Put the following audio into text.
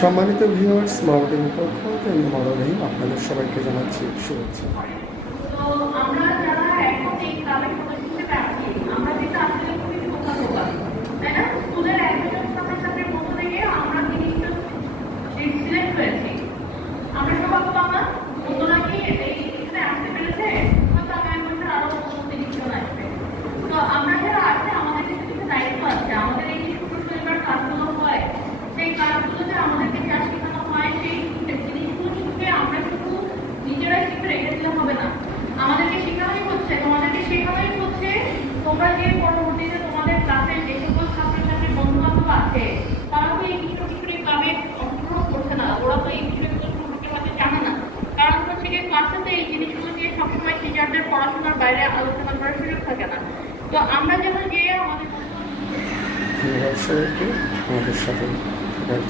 সম্মানিত ভিউয়ার্স মাউটিং পক্ষ থেকে আমি মারো রহিম। আপনাদের সবাইকে জানাচ্ছি শুভেচ্ছা। তোমরা যে পরবর্তীতে তোমাদের ক্লাসে যে সকল ছাত্রছাত্রী বন্ধু বান্ধব আছে তারা তো এই কিশোর কিশোরী ক্লাবে অংশগ্রহণ করছে না। ওরা তো এই বিষয়গুলো সম্পর্কে হয়তো জানে না। কারণ হচ্ছে গিয়ে ক্লাসে তো এই জিনিসগুলো নিয়ে সবসময় টিচারদের পড়াশোনার বাইরে আলোচনা করার সুযোগ থাকে না। তো আমরা যেন গিয়ে আমাদের সবাইকে আমাদের সাথে থাকার